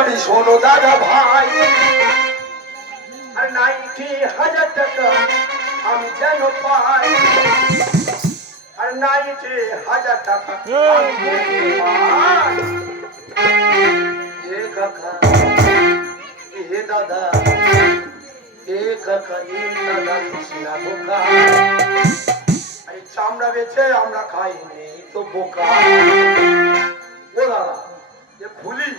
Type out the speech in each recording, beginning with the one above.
আমি শোনো দাদা ভাই, আর 90,000 টাকা আমি যেন পাই, আর 90,000 টাকা আমি যেন পাই। এ কাকা এ দাদা, এ কাকা এ দাদা কৃষ্ণা বোকা, আরে চামড়া বেচে আমরা খাইনি তো বোকা। ও দাদা এ খুলি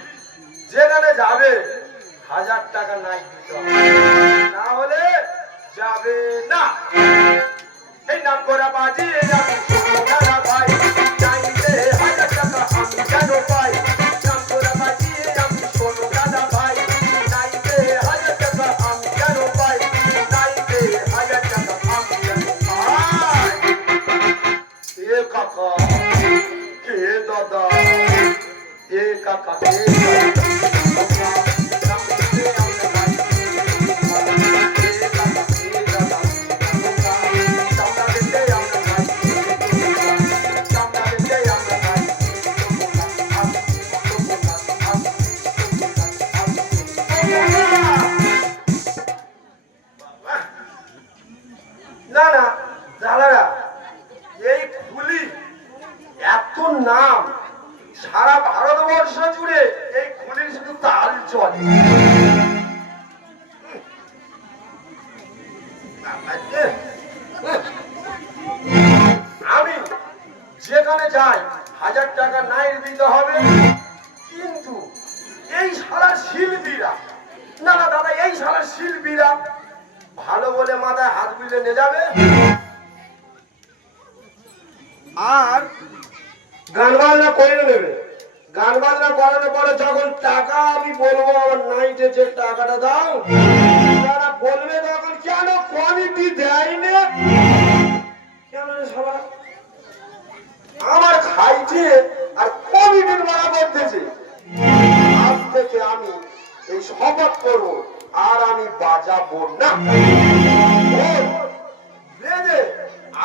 যেখানে যাবে 1000 টাকা নাই দিতে হবে, না হলে যাবে না। এই নাম করা বাজি আমি দাদা ভাই, চাইলে 1000 টাকা আমি কেন পাই। নাম করা বাজি আমি শোনো দাদা ভাই, চাইলে 1000 টাকা আমি কেন পাই, চাইলে 1000 টাকা আমি কেন পাই। এ কাকা কে দাদা, এ কাকা কে দাদা, না না দাদারা, এই খুলি এত নাম সারা ভারতবর্ষ জুড়ে, এই খুলির শুধু তাল চলে। আমি যেখানে যাই 1000 টাকা নাই দিতে হবে, কিন্তু এই শালার শিল্পীরা, না না দাদা এই শালার শিল্পীরা ভালো বলে মাথায় হাত বুলিয়ে নিয়ে যাবে, আর গান বাজনা করে নেবে। গান বাজনা করানোর পরে যখন টাকা আমি বলবো আমার নাইটে যে টাকাটা দাও, তারা বলবে তখন কেন কমিটি দেয়নি, কেন রে সবাই আমার খাইছে আর কমিটির মারা করতেছে। আজ থেকে আমি এই শপথ করবো আর আমি বাজাবো না, বেঁধে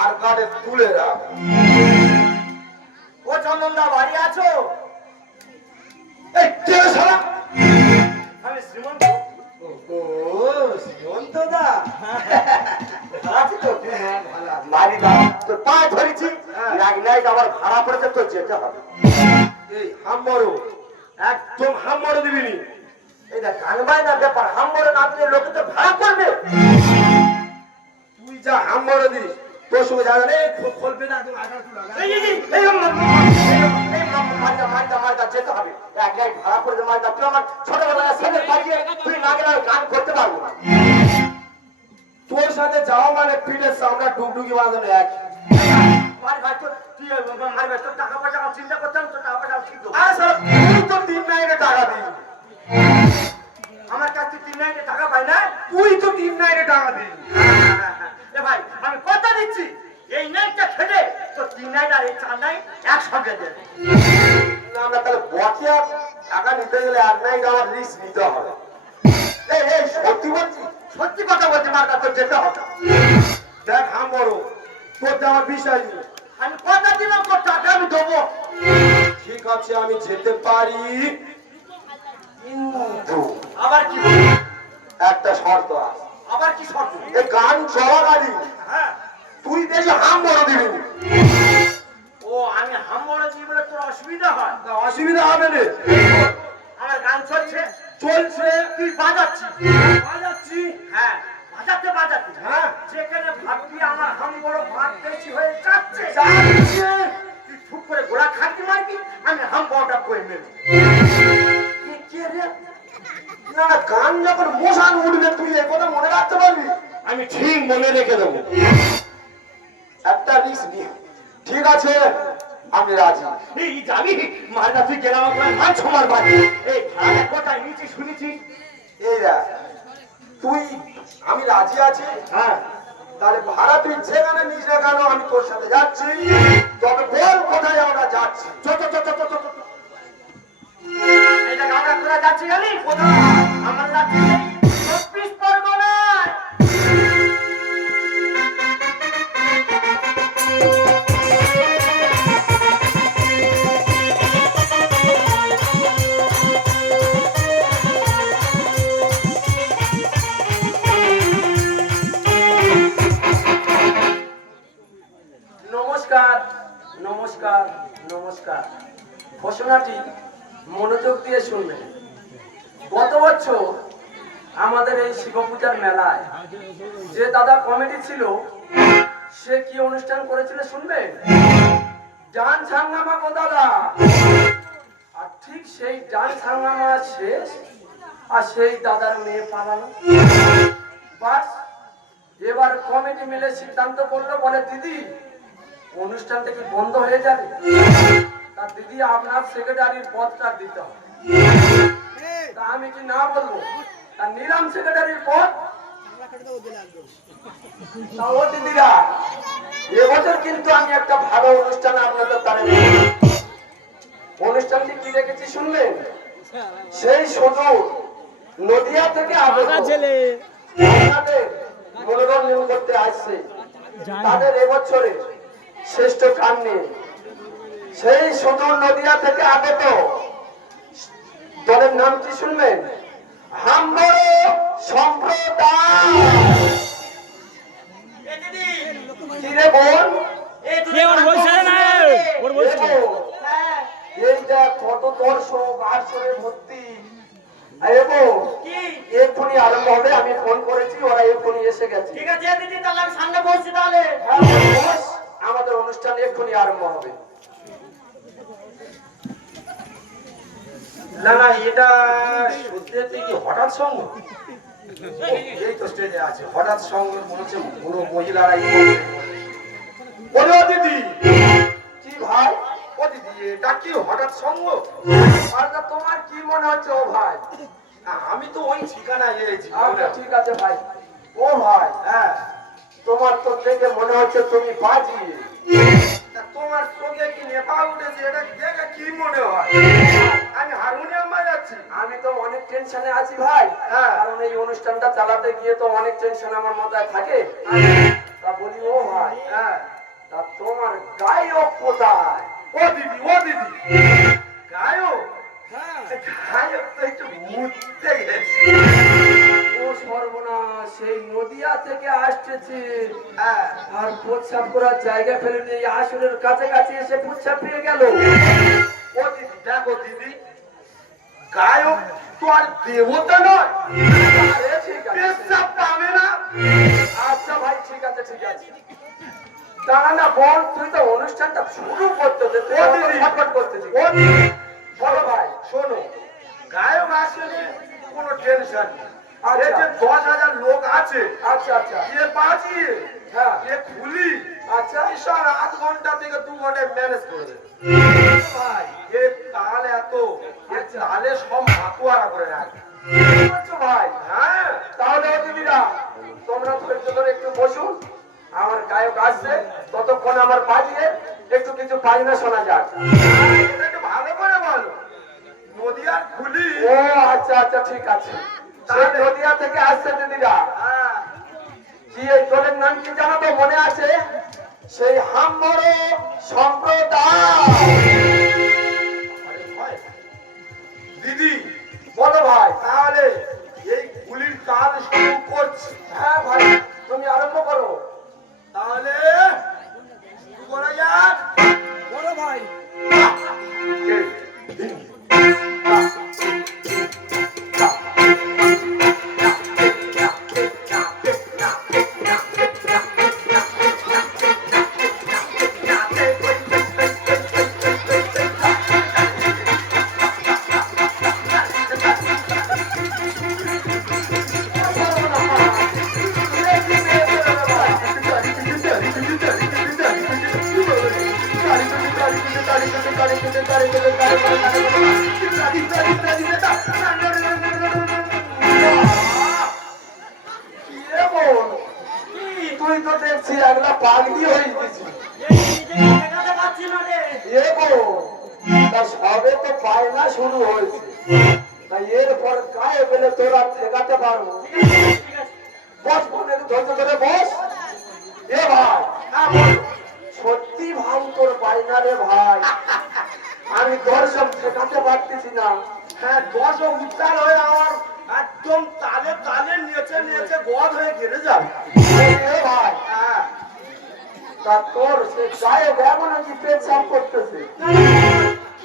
আর কাটে তুলে রাখ। ও চন্দনদা বাড়ি আছো? এই কে শালা? আমি শ্রীমন্ত। ও শ্রীমন্ত দা, আছি তো? হ্যাঁ ভালো আছি। বাড়ি দা তোর পা ধরেছি, এক নাইট আবার ভাড়া পড়েছে, তো যেতে হবে। এই হামবড় একদম হামবড় দিবিনি, এটা গান বাজনার ব্যাপার, হামবড় না দিলে লোকে তো ভাড়া করবে। তুই যা হামবড় দিস তোর সঙ্গে যাবে রে, খুলবে না। যেতে হবে এক নাইট ভাড়া করে মারটা, তুই আমার ছোটবেলায় ছেলে পাঠিয়ে তুই না গেলে গান করতে পারবো না। তোর সাথে যাওয়া মানে পিঠের সামনে ডুগডুগি বাজানো এক। টাকা পয়সা চিন্তা করতাম তো, টাকা পয়সা তুই তো 3 নাইটে টাকা দিস, আমার কাছে 3 নাইটে টাকা পাই না, তুই তো 3 নাইটে টাকা দিস। ভাই আমি কথা দিচ্ছি, এই নাইটটা খেলে তো 3 নাইট আর এই 4 নাইট একসঙ্গে দেবে। আমরা তাহলে বকেয়া টাকা নিতে গেলে এক নাইট আমার রিস্ক নিতে হবে। এই সত্যি বলছি, সত্যি কথা বলছি, মার কাছে যেতে হবে। দেখ হাম বড়, তোর আমার বিষয় নেই, আমি কথা দিলাম তোর টাকা আমি দেবো। ঠিক আছে আমি যেতে পারি, কিন্তু আবার কি একটা শর্ত আছে। আবার কি শর্ত? এই গান চলাকালীন তুই বেশি হাম বড় দিবি। ও আমি হাম বড় দিই বলে তোর অসুবিধা হয়? অসুবিধা হবে না, আমার গান চলছে চলছে, তুই বাজাচ্ছিস বাজাচ্ছি, হ্যাঁ বাজাতে বাজাতে, হ্যাঁ যেখানে ভাববি আমার হাম বড় ভাত বেশি হয়ে যাচ্ছে, তুই ফুট করে গোড়া খাটি মারবি, আমি হাম বড়টা করে নেবি। না গান যখন মশান উঠবে তুই এই কথা মনে রাখতে পারবি? আমি ঠিক মনে রেখে দেবো, একটা রিস্ক নিয়ে। ঠিক আছে আমি রাজি। এই জানি মারটা তুই গেলাম মান ছমার বাড়ি, এই ভাড়া কোথায় নিচে শুনেছি। এই দেখ তুই, আমি রাজি আছি, হ্যাঁ তাহলে ভাড়া তুই যেখানে নিস না কেন আমি তোর সাথে যাচ্ছি, তবে বল কোথায় আমরা যাচ্ছি। এটা আমরা কোথায় যাচ্ছি জানি? কোথায়? আমরা যাচ্ছি 24 পরগনায়। ঘোষণাটি মনোযোগ দিয়ে শুনবেন। গত বছর আমাদের এই শিব পূজার মেলায় যে দাদা কমিটি ছিল সে কি অনুষ্ঠান করেছিল শুনবেন? ডান্স হাঙ্গামা গো দাদা। আর ঠিক সেই ডান্স হাঙ্গামা শেষ আর সেই দাদার মেয়ে পালানো। বাস এবার কমিটি মিলে সিদ্ধান্ত করলো, বলে দিদি অনুষ্ঠানটা কি বন্ধ হয়ে যাবে? তার দিদি আপনার সেক্রেটারির পদটা দিতে হবে। তা আমি কি না বলবো? তার নিলাম সেক্রেটারির পদ। ও দিদিরা, এবছর কিন্তু আমি একটা ভালো অনুষ্ঠান আপনাদের তারে অনুষ্ঠানটি কি রেখেছি শুনবেন? সেই সুদূর নদিয়া থেকে আপনাদের মনোরঞ্জন করতে আসছে তাদের এবছরে শ্রেষ্ঠ গান নিয়ে সেই সুদূর নদিয়া থেকে আগত দলের নাম কি শুনবেন? হাম্বড় সম্প্রদায়। কি রে বোন? এইটা কত দর্শক আসরে ভর্তি। এক্ষুনি আরম্ভ হবে, আমি ফোন করেছি, ওরা এক্ষুনি এসে গেছে। ঠিক আছে দিদি, তাহলে আমি সামনে বসছি। তাহলে আমাদের অনুষ্ঠান এক্ষুনি আরম্ভ হবে। না না, এটা সত্যি কি হঠাৎ সঙ্গ? এই তো স্টেজে আছে হঠাৎ সঙ্গ, মনে হচ্ছে কোনো মহিলারা বলো দিদি। কি ভাই? ও দিদি, এটা কি হঠাৎ সঙ্গ? আর তোমার কি মনে হচ্ছে ও ভাই? আমি তো ওই ঠিকানায় এসেছি। আচ্ছা ঠিক আছে ভাই। ও ভাই, হ্যাঁ, তোমার তো দেখে মনে হচ্ছে তুমি বাজি। তোমার চোখে কি নেপা উঠেছে? এটা দেখে কি মনে হয়? আমি হারমোনিয়াম বাজাচ্ছি। আমি তো অনেক টেনশনে আছি ভাই। হ্যাঁ, কারণ এই অনুষ্ঠানটা চালাতে গিয়ে তো অনেক টেনশন আমার মাথায় থাকে। তা বলি ও ভাই, হ্যাঁ, তা তোমার গায়ক কোথায়? ও দিদি, ও দিদি, গায়ক? হ্যাঁ, গায়ক তো একটু মুততে গেছে। ও সর্বনাশ, সেই নদিয়া থেকে আসতেছে হ্যাঁ, আর প্রস্রাব করার জায়গা ফেলে নেই, আসরের কাছাকাছি এসে প্রস্রাব পেয়ে গেল। ও দিদি, দেখো দিদি, গায়ক তো আর দেবতা নয়, আরে ঠিক আছে, পেশাব পাবে না। আচ্ছা ভাই ঠিক আছে ঠিক আছে। দাঁড়া না বল, তুই তো অনুষ্ঠানটা শুরু করতে দে, তুই ও অত দিদি, ছটফট করতেছিস। ও দিদি, বলো ভাই। শোনো, গায়ক আসলে কোনো টেনশন নেই। আচ্ছা। এই যে 10,000 লোক আছে, আচ্ছা আচ্ছা, এ বাজিয়ে হ্যাঁ এ খুলি, আচ্ছা ঈশ্বর 8 ঘন্টা থেকে 2 ঘন্টায় ম্যানেজ করে দেবে ভাই। এ তাল এত, এ তালে সব মাতুয়ারা করে রাখে। কি বলছো ভাই? হ্যাঁ, তাহলে ও দিদিরা তোমরা ধৈর্য ধরে একটু বসুন, আমার গায়ক আসছে, ততক্ষণ আমার বাজিয়ে একটু কিছু বাজনা শোনা যাক। এটা একটু ভালো করে বলো। নদিয়ার খুলি। ও আচ্ছা আচ্ছা ঠিক আছে। সেই নদিয়া থেকে আসছে দিদিরা। হ্যাঁ, কি এই দলের নাম কি জানো তো? মনে আছে? সেই হাম্বড় সম্প্রদায়। আরে ভাই, দিদি বলো ভাই। তাহলে এই খুলির কাজ শুরু করছি। হ্যাঁ ভাই, তুমি আরম্ভ করো। তাহলে শুরু করা যাক। বলো ভাই। তুই তো দেখছি একলা পাগলি হয়ে গেছি। দেখাতে পারছি না রে। তা সবে তো পায়না শুরু হয়েছে, তাই এরপর গায়ে গেলে তোরা ঠেকাতে পারবো। ঠিক আছে বস বোন, একটু ধৈর্য ধরে বস। এ ভাই, হ্যাঁ, বলো। সত্যি ভাই তোর পায়না রে ভাই, আমি দর্শক ঠেকাতে পারতেছি না। হ্যাঁ, 10 উত্তাল হয়ে আমার একদম তালে তালে নেচে নেচে গদ হয়ে গেলে যাবে। এ ভাই, হ্যাঁ, তা তোর সে গায়ে এমন কি পেট সাফ করতেছে?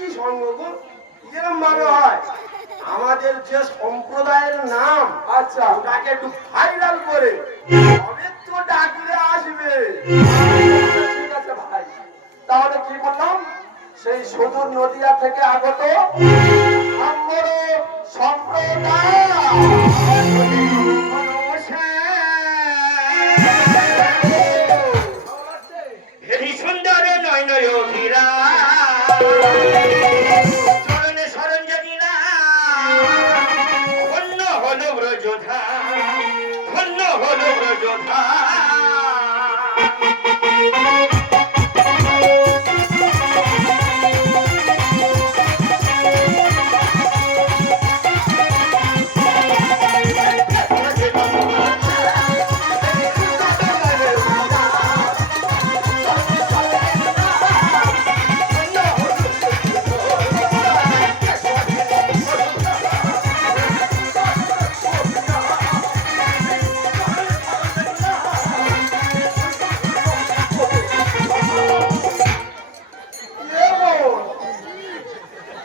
কি সঙ্গ গো? এরম ভাবে হয় আমাদের যে সম্প্রদায়ের নাম, আচ্ছা ওটাকে একটু ভাইরাল করে তবে তো ডাকলে আসবে। ঠিক আছে ভাই, তাহলে কি বললাম, সেই সুদূর নদিয়া থেকে আগত আমার সম্প্রদায় ভেরি সুন্দর নয় নয় হীরা চরণে সরঞ্জনীরা ধন্য হলো ব্রজোধা, ধন্য হলো ব্রজোধা।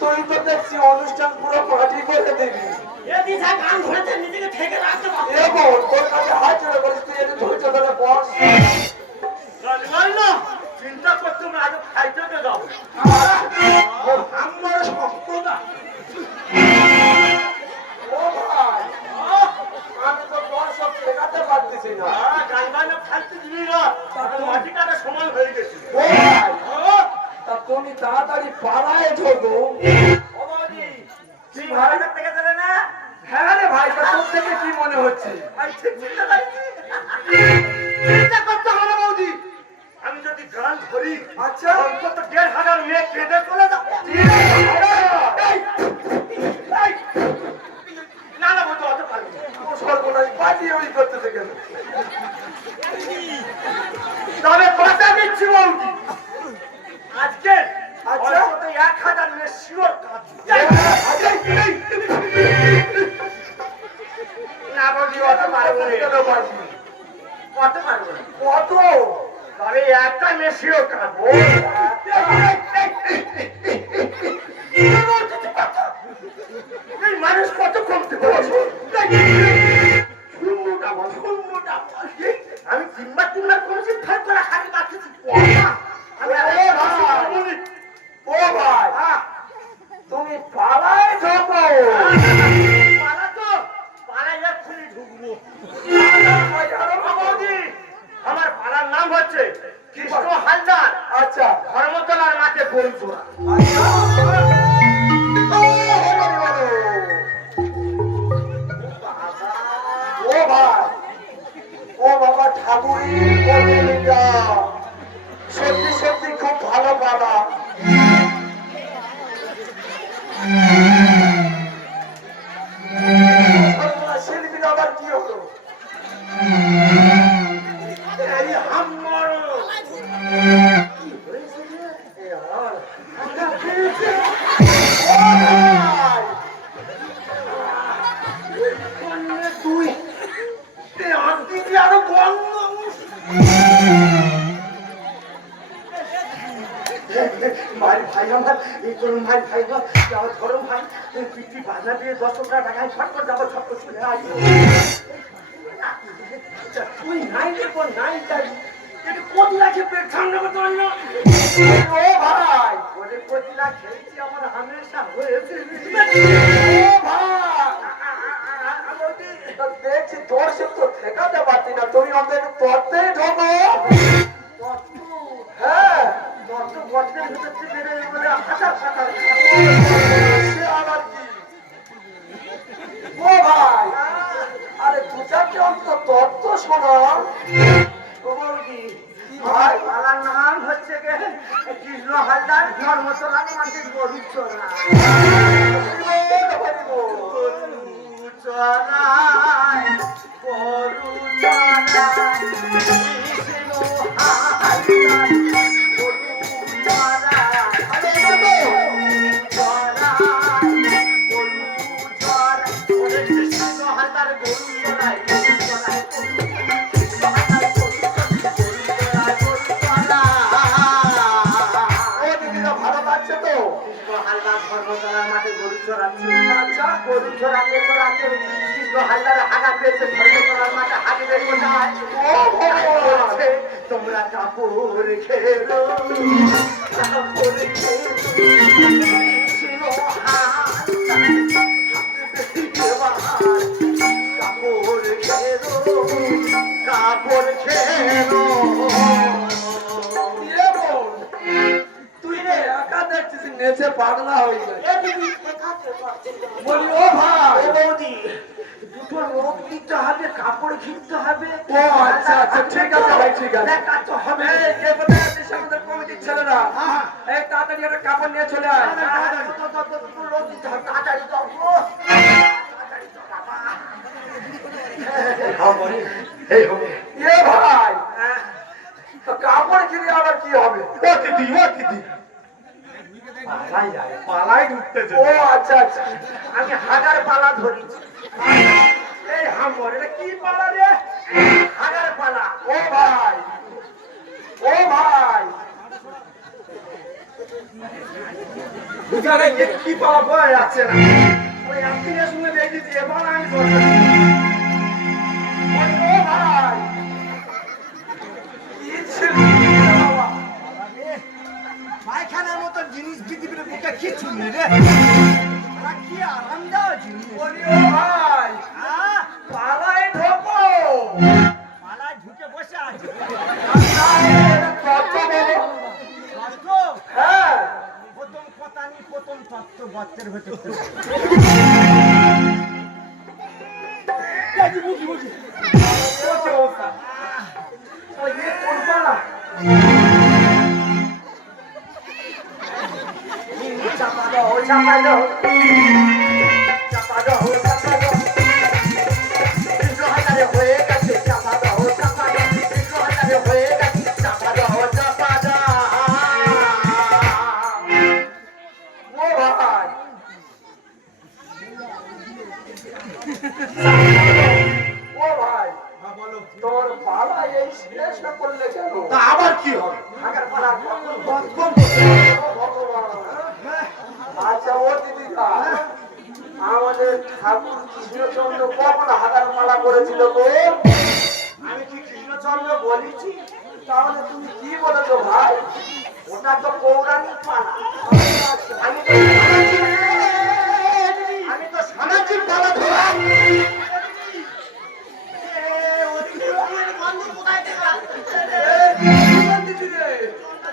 তুই তো দেখছি অনুষ্ঠান পুরো পার্টি করে দিবি। এ দিশা গান ধরেছে নিজেকে থেকে রাখতে পারছে না। এগো তোর কাছে হাত জোড়া করিস, তুই একটু ধৈর্য ধরে বস। গান না চিন্তা করতে না, আগে খাইতে দে দাও। আমার সম্প্রদায় ও ভাই, আমি তো তোর সব শেখাতে পারতেছি না। গান খাইতে দিবি না, মাটি কাটা সমান হয়ে গেছে। ও ভাই, তা তুমি তাড়াতাড়ি পাড়ায় ঢোকো। ও বৌদি, তুই ভাড়াটা থেকে দেবে না? হ্যাঁ রে ভাই, তা তোর থেকে কি মনে হচ্ছে? আমি ঠিক চিন্তা করছি। চিন্তা করতে হবে না বৌদি, আমি যদি গান ধরি আচ্ছা অন্তত ১,৫০০ মেয়ে কেঁদে চলে যাবে। না না বৌদি, অত পারবি না। ও সর্বনাশ, বাজিয়ে ওই করতেছে কেন? তবে কথা দিচ্ছি বৌদি, আজকে আচ্ছা। অন্তত ১,০০০ মেয়ে শিওর কাঁদবে। না বৌদি, অত পারবো না। কেন বাজি? অত পারবো না। কত? তবে একটা মেয়ে শিওর কাঁদবে। এই মানুষ কত কমতে পারছে। আমি তিনবার করেছি, ফের করে হাতে পাচ্ছি। ও ভাই, তুমি পাড়ায় ঢোকো। আমার পাড়ার নাম হচ্ছে কৃষ্ণ হালদার, আচ্ছা ধর্মতলার মাঠে বলচোরা। ও ভাই, ও বাবা ঠাকুরই বলিয়া সত্যি সত্যি খুব ভালো বাবা। শিল্পীর আবার কি হলো? এই হাম্মর তুই আরো বন্ধ। ভাই ভাই আমার এই করুন ভাই ভাই আমার ধরুন ভাই পিঠি বাজনা দিয়ে ১০ টাকায় ছট করে যাবো, ছট করে শুনে আসবো। তুই নাই দেখবো নাই যাই একটু কদিলা খেয়ে পেট ঠান্ডা করতে পারল। ও ভাই, ওদের কদিলা খেয়েছি আমার হামেশা হয়েছে। ও ভাই, তা দেখছি তোর সে তো ঠেকাতে পারছি না, তুমি আমাদের পড়তে ঢোকো। হ্যাঁ, বছরের ভিতর থেকে বেরোয় বলে হাজার হাজার সে আবার কি? ও ভাই, আরে দু চারটে অন্তত তত্ত্ব শোনো। ভাই পালার নাম হচ্ছে কৃষ্ণ হালদার, ধর্মতলার মাঠে গরু চোরা। গরু চড়ায় গরু চড়ায় কৃষ্ণ হালদার গরু চড়ায়। আরে গরু চড়ায় গরু চড়ায়, ওরে কৃষ্ণ হালদার গরু চড়ায় গরু চড়ায় কৃষ্ণ হালদার গরু চড়ায় গরু চড়ায়। ও দিদিরা ভালো লাগছে তো? কৃষ্ণ গরু চড়াতে চড়াতে কৃষ্ণ হালদারে হাগা পেয়েছে, ধর্মতলার মাঠে হাগি বের কোথায়? বলছে, তোমরা কাপড় খেলো, কাপড় খেলো, কৃষ্ণ কাপড় খেলো, কাপড় খেলো। এ বোন, তুই রে একা দেখছিস নেচে পাগলা হয়ে যায়। বলি ও ভাই, ও বৌদি, দুটো লোক দিতে হবে, কাপড় কিনতে হবে। ও আচ্ছা আচ্ছা, ঠিক আছে ভাই, ঠিক আছে। দেখা তো হবে। এই যে কোথায় আছিস আমাদের কমিটির ছেলেরা? হ্যাঁ। এই তাড়াতাড়ি একটা কাপড় নিয়ে চলে আয়। দুটো লোক দিতে হবে, তাড়াতাড়ি দাও গো। তাড়াতাড়ি দাও বাবা। এই হবে এ ভাই, তো কাপড় কিনে আবার কি হবে? ও দিদি পালাই ঢুকতেছে। ও আচ্ছা আচ্ছা, আমি হাগার পালা ধরেছি। এই হামর, এটা কি পালা রে? হাগার পালা। ও ভাই, ও ভাই, বুঝারে কি পাওয়া বয় আছে না। ওই একদিনের সঙ্গে দেখেছি, এবার আমি ধরতে ও ভাই, কি ছিল বাবা? পায়খানার মতো জিনিস পৃথিবীর বুকে কিছু নেই রে। কি আরামদায়ক জিনিস। বলি ও ভাই, পালায় ঢোকো। পালায় ঢুকে বসে আছে। তত্ত্ব বলো। তত্ত্ব? হ্যাঁ, প্রথম কথা নেই, প্রথম তত্ত্ব গর্তের ভেতর থেকে। কি অবস্থা? ওই যে কোন পালা? চাপা দাও, চাপা দাও। চাপা দাও, চাপা দাও। কৃষ্ণ হাজারে হয়ে গেছে, চাপা দাও, চাপা দাও। কৃষ্ণ হাজারে হয়ে গেছে, চাপা দাও, চাপা দাও। ও ভাই, ও ভাই, তোর পালা এই শেষ না করলে কেন? তা আবার কি হবে? হাগার পালা কখন ও ভগবান। আচ্ছা ও দিদিরা, আমাদের ঠাকুর কৃষ্ণচন্দ্র কখন হাজার পালা করেছিল গো? আমি কি কৃষ্ণচন্দ্র বলেছি? তাহলে তুমি কি বলেছো ভাই? ওটা তো পৌরাণিক পালা। আমি তো সামাজিক পালা ধরাই।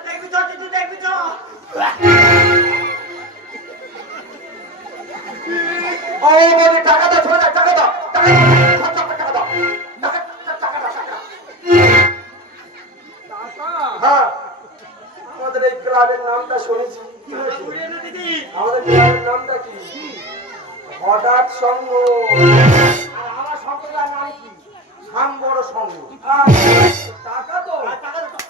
দেখবি তো, তুই দেখবি তো। ও বলি টাকা দাও, ছোট টাকা দাও, টাকা দাও, টাকা দাও, হ্যাঁ, আমাদের এই ক্লাবের নামটা শুনেছি। আমাদের ক্লাবের নামটা কি? হঠাৎ সঙ্গ। আর আমার সম্প্রদায়ের নাম কি? সাম বড় সঙ্গ। টাকা তো টাকা দাও।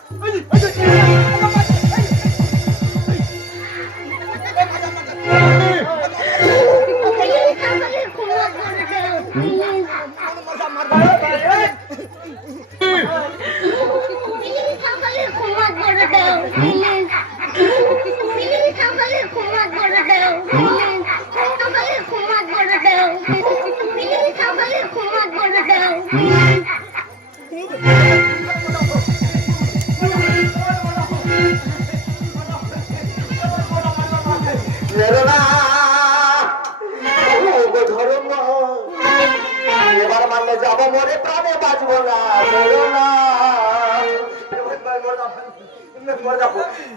এবার মানলে যাবো মরে, প্রাণে বাঁচবো না। মেরো না,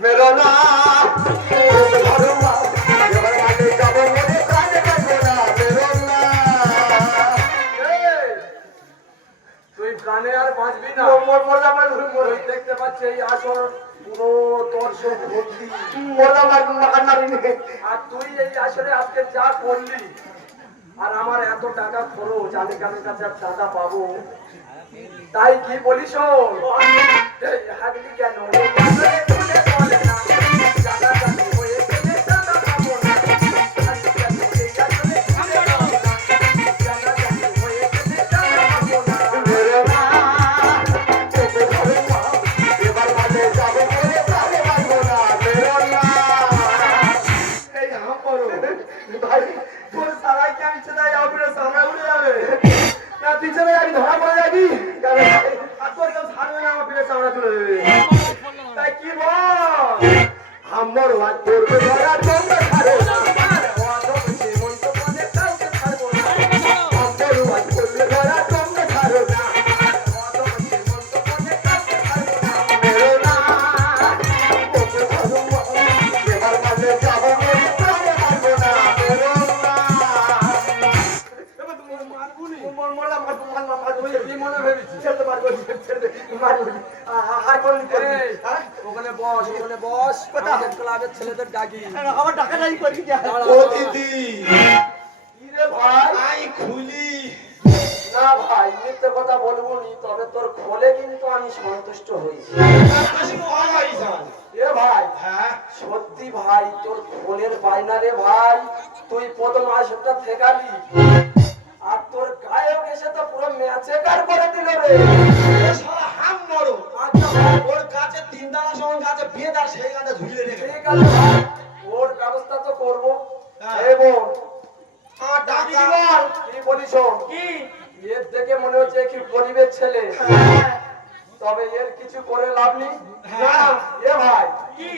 মেরো না, এবার মানলে যাবো মরে, প্রাণে বাঁচবো না। মেরো না। তুই প্রাণে আর বাঁচবি না। তুই দেখতে পাচ্ছি এই আসর পুরো দর্শক ভর্তি। আর তুই এই আসরে আজকে যা করলি, আর আমার এত টাকা খরচ, আমি কারোর কাছে আর টাকা পাবো, তাই কি বলিস? এই হাগলি কেন? এই আসরে খুলে বলে না, টাকা জানি হয়ে গেলে টাকা পাবো না। হাগলি কেন? এই আসরে খুলে বলে না, টাকা জানি হয়ে গেলে টাকা পাবো না। মেরো না, এবার মানলে যাবো মরে, প্রাণে বাঁচবো না। মেরো না। এই হাম বড় ভাই, তোর সারাইকে আমি পিছনে অফিসের সামনে উঠে যাবে না পিছনে আমি ধরা পড়ে যাবি আর তোর কেউ ছাড়বে না আমার পিঠের সামনে তুলে দেবে তাই কি বল আমার ওয়াজ করবে ধরা তোমরা ছাড়ো না ওখানে বস আমাদের ক্লাবের ছেলেদের ডাকি আমার টাকা নাই করি ও দিদি রে ভাই আই খুলি না ভাই মিথ্যে কথা বলবো নি তবে তোর খোলে কিন্তু আমি সন্তুষ্ট হয়েছি এ ভাই হ্যাঁ সত্যি ভাই তোর খোলের বাইনা রে ভাই তুই প্রথম আসরটা থেকালি আর তোর গায়ক এসে তো পুরো ম্যাচে কার করে দিল রে শালা হাম মরো আচ্ছা ভাই ওর কাছে তিন দানা সমান গাছে বিয়ে দার সেই গাছে ঝুলিয়ে রেখে ঠিক আছে ভাই ওর ব্যবস্থা তো করবো এই বোন টাকা কি বলিস কি এর দেখে মনে হচ্ছে কি গরিবের ছেলে তবে এর কিছু করে লাভ নেই এ ভাই কি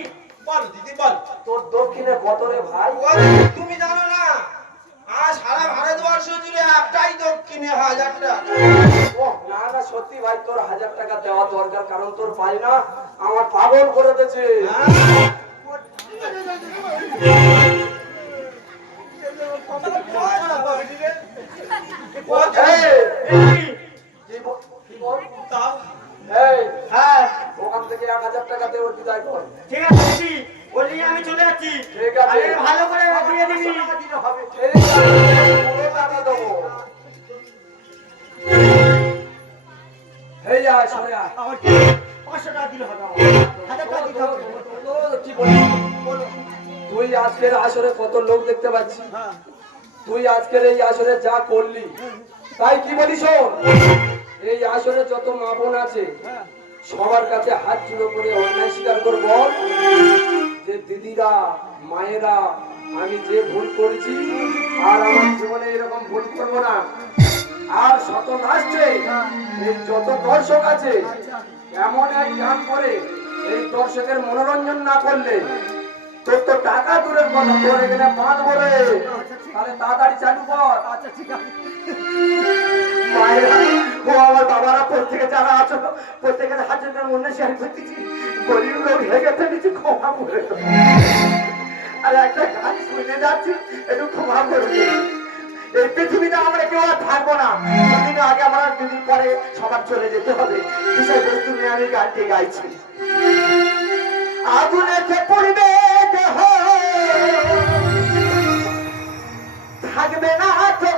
বল দিদি বল তোর দক্ষিণে কত রে ভাই তুমি জানো না আর সারা ভারতবর্ষ জুড়ে একটাই দক্ষিণে 1000 টাকা ও না না সত্যি ভাই তোর 1000 টাকা দেওয়া দরকার কারণ তোর পাই না আমার পাগল করে দিয়েছে ওখান থেকে 1000 টাকা দিয়ে ওর বিদায় কর ঠিক আছে বলি আমি চলে যাচ্ছি ঠিক আছে ভালো করে দিয়ে দিবি ঠিক আছে পুরো টাকা দেবো এই যা সরে আয় আমার 500 টাকা দিলে হবে আমার 1000 টাকা দিতে হবে কি বলিস তুই আজকের আসরে কত লোক দেখতে পাচ্ছি তুই আজকের এই আসরে যা করলি তাই কি বলিস এই আসরে যত মা বোন আছে সবার কাছে হাত জুড়ো করে অন্যায় স্বীকার করব যে দিদিরা মায়েরা আমি যে ভুল করেছি আর আমার জীবনে এরকম ভুল করব না আর শত রাষ্ট্রে এই যত দর্শক আছে এমন এক গান করে এই দর্শকের মনোরঞ্জন না করলে তোর তো টাকা দূরের কথা তোর এখানে বাঁধ বলে তাহলে তাড়াতাড়ি চালু কর আচ্ছা ঠিক আছে মায়েরা ও আমার বাবারা প্রত্যেকে যারা আছো প্রত্যেকের হাজারের মনে শেয়ার করতেছি গরিব লোক হেগে ফেলেছি ক্ষমা করে দাও। আর একটা গান শুনে যাচ্ছি একটু ক্ষমা করে দিও। এই পৃথিবীতে আমরা কেউ আর থাকবো না দুদিন আগে আমরা দুদিন পরে সবার চলে যেতে হবে বিষয়বস্তু নিয়ে আমি গানটি গাইছি আগুনেতে পড়বে দেহ থাকবে না তো